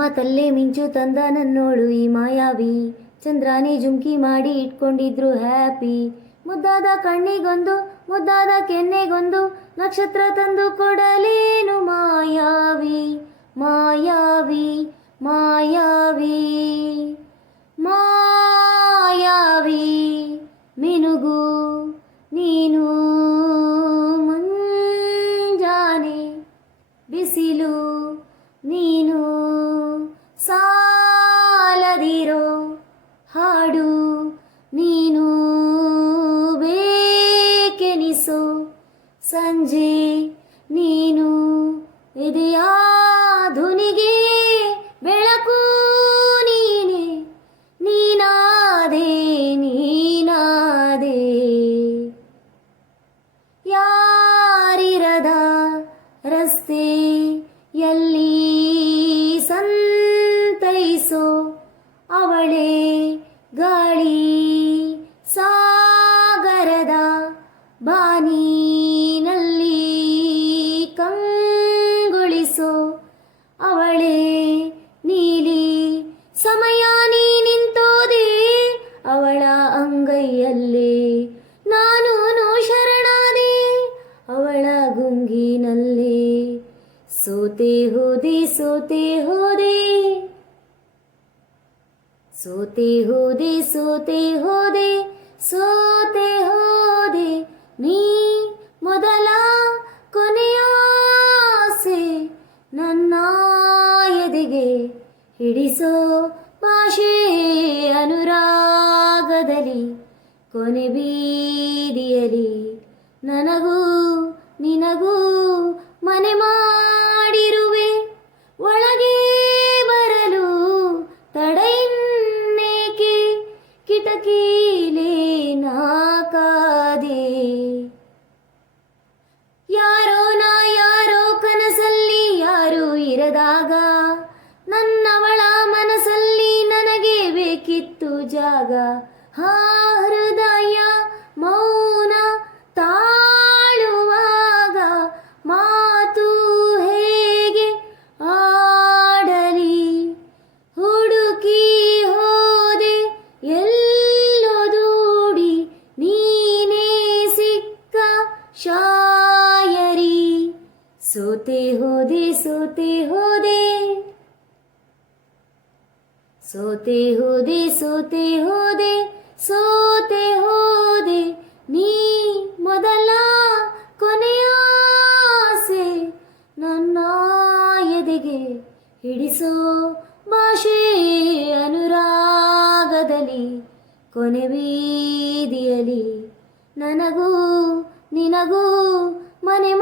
ಮಾತಲ್ಲೇ ಮಿಂಚು ತಂದ ನನ್ನೋಳು ಈ ಮಾಯಾವಿ, ಚಂದ್ರಾನಿ ಜುಮ್ಕಿ ಮಾಡಿ ಇಟ್ಕೊಂಡಿದ್ರು ಹ್ಯಾಪಿ. ಮುದ್ದಾದ ಕಣ್ಣಿಗೊಂದು ಮುದ್ದಾದ ಕೆನ್ನೆಗೊಂದು ನಕ್ಷತ್ರ ತಂದು ಕೊಡಲೇನು ಮಾಯಾವಿ, ಮಾಯಾವಿ ಮಾಯಾವಿ ಮಾಯಾವಿ. ಮಿನುಗು ನೀನು ಮುಂಜಾನೆ, ಬಿಸಿಲು ನೀನು ಸಾಲದಿರೋ ಹಾಡು ನೀನು ಬೇಕೆನಿಸೋ ಸಂಜೆ ನೀನು ಇದೆಯ ಧುನಿಗೆ ಬೆಳಕು ನೀನೆ, ನೀನಾದೆ ನೀನಾದೆ. ಯಾರಿರದ ರಸ್ತೆ ಎಲ್ಲಿ ಸಂತೈಸೋ ಅವಳೇ ಗಾಳಿ, ಸಾಗರದ ಬಾನಿನಲ್ಲಿ ಕಂಗೊಳಿಸೋ ಅವಳೇ ನೀಲಿ. ಸಮಯ ನೀ ನಿಂತೋದೆ ಅವಳ ಅಂಗೈಯಲ್ಲೇ, ನಾನು ಶರಣಾದೆ ಅವಳ ಗುಂಗಿನಲ್ಲೇ. ಸೋತೆ ಹೋದೆ ಸೋತೆ ಹೋದೆ ಸೋತೆ ಹೋದೆ ಸೋತೆ ಹೋದೆ ಸೋತೆ ಹೋದೆ. ನೀ ಮೊದಲ ಕೊನೆಯ ಆಸೆ ನನ್ನ ಎದೆಗೆ ಹಿಡಿಸೋ ಭಾಷೆ ಅನುರಾಗದಲ್ಲಿ ಕೊನೆ ಬೀದಿಯಲಿ ನನಗೂ ನಿನಗೂ ಮನೆ ಮಾಡಿರುವೆ. ಒಳಗೆ ಬರಲು ತಡೆಯನ್ನೇಕೆ ಕಿಟಕಿಲೇ ನಾಕಾದೆ. ಯಾರೋ ನಾ ಯಾರೋ ಕನಸಲ್ಲಿ ಯಾರೂ ಇರದಾಗ ನನ್ನವಳ ಮನಸ್ಸಲ್ಲಿ ನನಗೆ ಬೇಕಿತ್ತು ಜಾಗ. ಹೃದಯ ಮೌನ ತಾಳುವಾಗ ಮಾತು ಹೇಗೆ ಆಡಲಿ. ಹುಡುಕಿ ಹೋದೆ ಎಲ್ಲೋ ದೂಡಿ ನೀನೇ ಸಿಕ್ಕ ಶಾಯರಿ. ಸೋತೆ ಹೋದೆ ಸೋತೆ ಹೋದೆ ಸೋತೆ ಹೋದೆ ಸೋತೆ ಹೋದೆ ಸೋತೆ ಹೋದೆ. ನೀ ಮೊದಲ ಕೊನೆಯ ಆಸೆ ನನ್ನ ಎದೆಗೆ ಹಿಡಿಸೋ ಭಾಷೆ ಅನುರಾಗದಲ್ಲಿ ಕೊನೆ ಬೀದಿಯಲಿ ನನಗೂ ನಿನಗೂ ಮನೆ